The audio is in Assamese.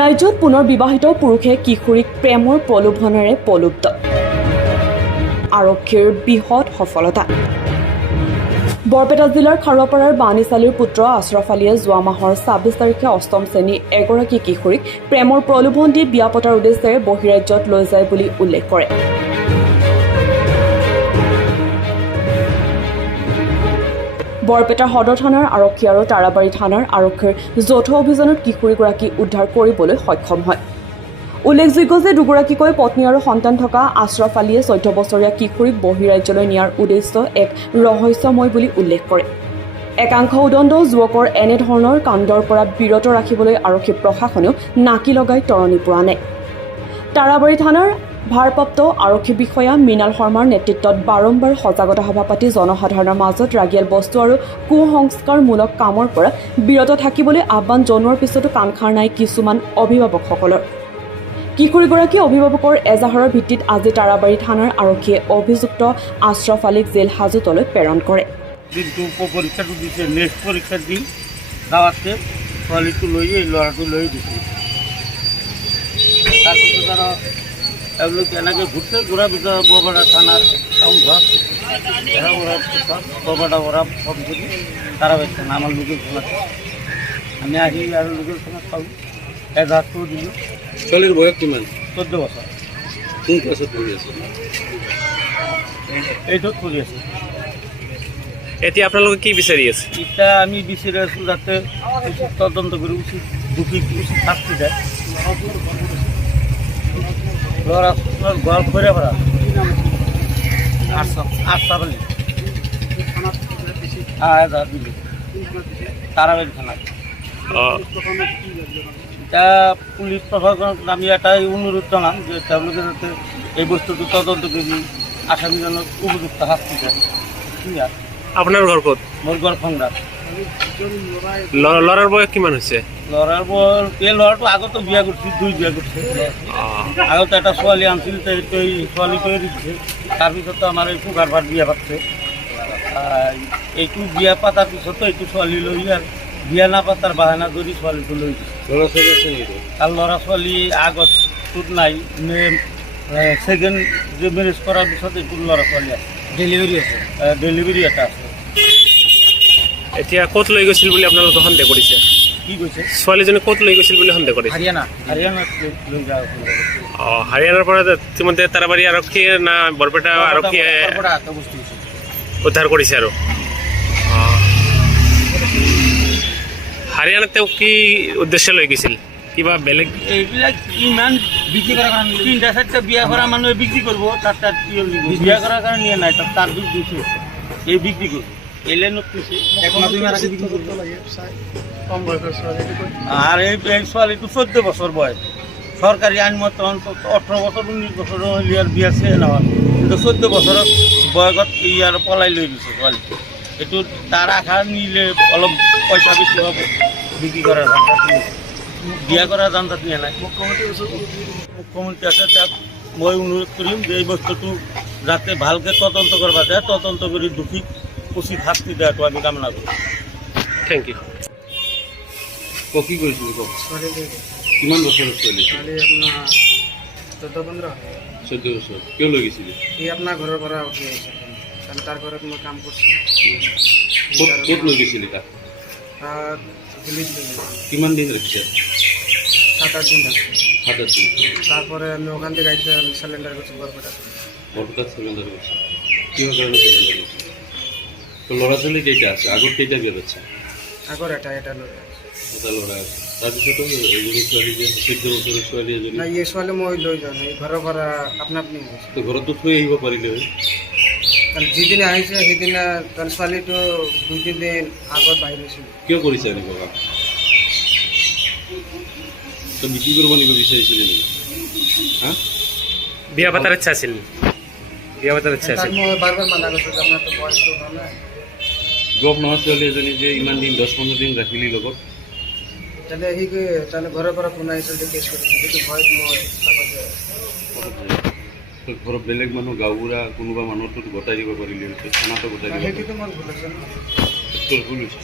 ৰাজ্যত পুনৰ বিবাহিত পুৰুষে কিশোৰীক প্ৰেমৰ প্ৰলোভনেৰে প্ৰলুব্ধ। আৰক্ষীৰ বৃহৎ সফলতা। বৰপেটা জিলাৰ খাৰুৱাপাৰাৰ বানিচালিৰ পুত্ৰ আশ্ৰফ আলীয়ে যোৱা মাহৰ ২৬ তাৰিখে অষ্টম শ্ৰেণীৰ এগৰাকী কিশোৰীক প্ৰেমৰ প্ৰলোভন দি বিয়া পতাৰ উদ্দেশ্যেৰে বহিৰাজ্যত লৈ যায় বুলি উল্লেখ কৰে। বৰপেটা সদৰ থানাৰ আৰক্ষী আৰু তাৰাবাৰী থানাৰ আৰক্ষীৰ যৌথ অভিযানত কিশোৰীগৰাকী উদ্ধাৰ কৰিবলৈ সক্ষম হয়। উল্লেখযোগ্য যে দুগৰাকীকৈ পত্নী আৰু সন্তান থকা আশ্ৰফ আলীয়ে ১৪ বছৰীয়া কিশোৰীক বহিৰাজ্যলৈ নিয়াৰ উদ্দেশ্য এক ৰহস্যময় বুলি উল্লেখ কৰে। একাংশ উদণ্ড যুৱকৰ এনেধৰণৰ কাণ্ডৰ পৰা বিৰত ৰাখিবলৈ আৰক্ষী প্ৰশাসনেও নাকি লগাই তৰণি পোৱা নাই। তাৰাবাৰী থানাৰ ভাৰপ্ৰাপ্ত আৰক্ষী বিষয়া মৃণাল শৰ্মাৰ নেতৃত্বত বাৰম্বাৰ সজাগতা সভা পাতি জনসাধাৰণৰ মাজত ৰাগিয়াল বস্তু আৰু কুসংস্কাৰমূলক কামৰ পৰা বিৰত থাকিবলৈ আহ্বান জনোৱাৰ পিছতো কাণসাৰ নাই কিছুমান অভিভাৱকসকলৰ। কিশোৰীগৰাকীয়ে অভিভাৱকৰ এজাহাৰৰ ভিত্তিত আজি তাৰাবাৰী থানাৰ আৰক্ষীয়ে অভিযুক্ত আশ্ৰফ আলীক জেল হাজতলৈ প্ৰেৰণ কৰে। দিনটো পৰীক্ষাটো দিছে, নেক্সট পৰীক্ষা দি গাঁৱতে ছোৱালীটো লৈ ল'ৰাটো লৈ দিছে। তাৰপিছত আৰু এওঁলোক এনেকৈ ঘূৰছে, ঘূৰাৰ পিছত বৰপেটা থানাৰ টাউন ঘৰ ঘূৰাৰ পিছত বৰপেটা পৰা ফোন কৰি তাৰাবাৰী থানা আমাৰ লোকেল থানাত আমি আহি আৰু লোকেল থানাত পালোঁ, এজাহাৰটো দিলোঁ। ছোৱালীৰ বয়স কিমান? 14 বছৰ। কোন ক্লাছত পঢ়ি আছে? এইটোত কৰি আছে। এতিয়া আপোনালোকে কি বিচাৰি আছে? এতিয়া আমি বিচাৰি আছোঁ যাতে উচিত তদন্ত কৰি উচিত দোষীক উচিত শাস্তি যায়। ল'ৰা ঘৰ ঘৰে পৰা আঠটা পালি এজাহাৰ দিল তাৰাবাড়ি থানাত। এতিয়া পুলিচ প্ৰশাসনক আমি এটাই অনুৰোধ জনাম যে তেওঁলোকে যাতে এই বস্তুটো তদন্ত কৰি আসামিজনক উপযুক্ত শাস্তি দেয়। আপোনাৰ ঘৰ ক'ত? মোৰ ঘৰ খংৰাত। ল'ৰাৰ বয়স কিমান হৈছে? ল'ৰাৰ বয়স এই ল'ৰাটো আগতো বিয়া কৰিছে, 2 বিয়া কৰিছে। আগতে এটা ছোৱালী আনিছিল, এই ছোৱালীটোৱে দিছে। তাৰপিছতো আমাৰ এই কুকাৰপাত বিয়া পাতছে। এইটো বিয়া পাতাৰ পিছতো এইটো ছোৱালী লৈ আৰু বিয়া নাপাতাৰ বাহানা ধৰি ছোৱালীটো লৈ দিছে। ল'ৰা ছোৱালী আছে নেকি? তাৰ ল'ৰা ছোৱালী আগতটোত নাই, ছেকেণ্ড যে মেৰেজ কৰাৰ পিছত এইটো ল'ৰা ছোৱালী আছে, ডেলিভাৰী আছে, ডেলিভাৰী এটা আছে। এতিয়া ক'ত লৈ গৈছিল বুলি আপোনালোকে সন্দেহ কৰিছে? কি কৈছে? ছোৱালীজনী ক'ত লৈ গৈছিল বুলি সন্দেহ কৰিছে? হাৰিয়ানাত লৈ যাওঁ। হাৰিয়ানাৰ পৰা ইতিমধ্যে তাৰাবাৰী আৰক্ষীয়ে না বৰপেটা আৰক্ষীয়ে উদ্ধাৰ কৰিছে আৰু হাৰিয়ানাত তেওঁ কি উদ্দেশ্য লৈ গৈছিল? কিবা বেলেগ এইবিলাক ইমান বিক্ৰী কৰাৰ কাৰণে 3-4টা বিয়া কৰা মানুহে বিক্ৰী কৰিব, তাত বিয়া কৰাৰ কাৰণে নিয়ে নাই, তাৰ দুখ দিছে এই বিক্ৰী কৰিব। এই লাইনত কৈছে আৰ এই ছোৱালীটো 14 বছৰ বয়স। সৰকাৰি আইন মত অন্তত 18 বছৰ 19 বছৰ হলিয়াৰ বিয়া সে নহয়, কিন্তু 14 বছৰত বয়সত ইয়াৰ পলাই লৈ গৈছে ছোৱালীটো। এইটো তাৰ আশা নিলে অলপ পইচা বেছি হ'ব, বিক্ৰী কৰাৰ ধান্দাত নিয়ে, বিয়া কৰাৰ ধান্দাত নিয়ে নাই। মুখ্যমন্ত্ৰী আছে, তাক মই অনুৰোধ কৰিম যে এই বস্তুটো যাতে ভালকৈ তদন্ত কৰিব যায়, তদন্ত কৰি দোষীক উচিত শাস্তি দিয়াটো আমি কামনা কৰোঁ। Thank you. কি কৰিছিল কওক? কিমান বছৰৰ ছোৱালী? আপোনাৰ 14-15। 14 বছৰ। কিয় লৈ গৈছিলে? সি আপোনাৰ ঘৰৰ পৰা উঠি আহিছে, তাৰমানে তাৰ ঘৰত মই কাম করছি। ক'ত লৈ গৈছিলে তাক? দিল্লীত লৈ গেছি। কিমান দিন রাখছে? 7-8 দিন রাখছি। 7-8 দিন। তারপরে আমি ওখান থেকে আইসে সিলিন্ডার করছি বরপেটা। বরপেটা সিলিন্ডার করছে। কিহৰ কাৰণে সিলিন্ডাৰ কৰছে? তো ল'ৰা ছোৱালী কেইটা আছে? আগত কেইটা বিয়া পাতিছে? আগৰ এটা লৈ এটা ল'ৰা আছে। তাৰপিছতো এজনী ছোৱালী যে 14 বছৰৰ ছোৱালী এজনী, না এই ছোৱালী মই লৈ যাওঁ, এই ঘৰৰ পৰা আপনা আপনি গৈছে। তো ঘৰতো থৈ আহিব পাৰিলে হয়। কাৰণ যিদিনা আহিছে সেইদিনা তাৰ ছোৱালীটো 2-3 দিন আগত বাহিৰ হৈছিল। কিয় কৰিছে এনেকুৱা কাম? তো বিক্ৰী কৰিব নিব বিচাৰিছিলে নেকি? হা? বিয়া পাতাৰ ইচ্ছা আছিল? বিয়া পাতাৰ ইচ্ছা তাক আছিল? মই বাৰ মানা কৰিছোঁ যে আপোনাৰ তো বয়সটো হোৱা নাই। গপ নহয় ছোৱালী এজনী যে ইমান দিন 10-15 দিন ৰাখিলি লগত। তাহলে সি তাহলে ঘৰৰ পৰা ফোন আহিছিল যে কেছ কৰিছে, সেইটো ভয়ত মই আগতে ঘৰত বেলেগ মানুহ গাঁওবুঢ়া কোনোবা মানুহতো গতাই দিব পাৰিলে হয়, থানাতো গতাই দিব। সেইটোতো মোৰ ভুল হৈছে ন। তোৰ ভুল হৈছে।